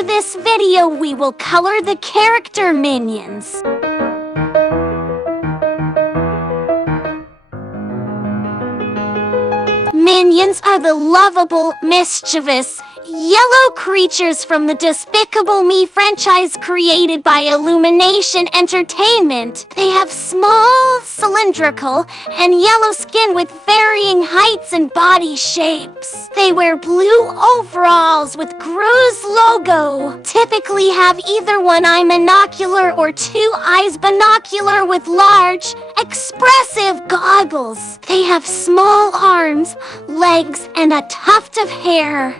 For this video, we will color the character minions. Minions are the lovable, mischievous, yellow creatures from the Despicable Me franchise created by Illumination Entertainment. They have small, cylindrical, and yellow skin with varying heights and body shapes. They wear blue overalls with Gru's logo. Typically have either one eye monocular or two eyes binocular with large, expressive goggles. They have small arms, legs, and a tuft of hair.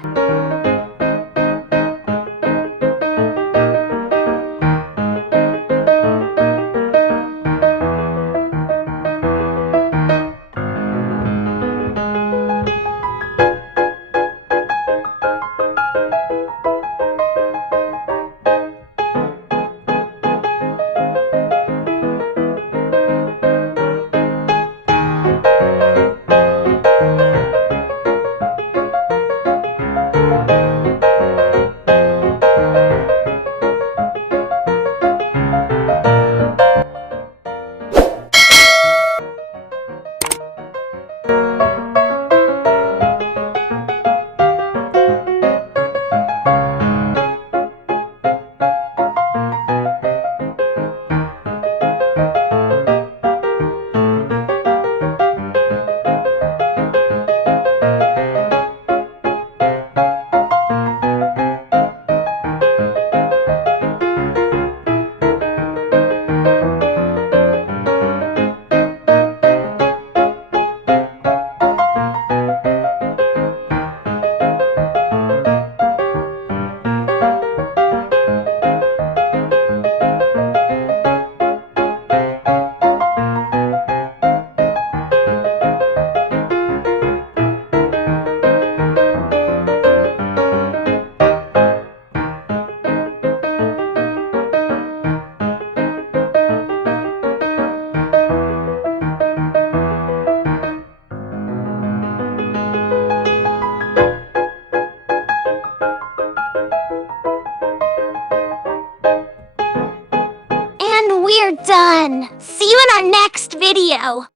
We're done. See you in our next video.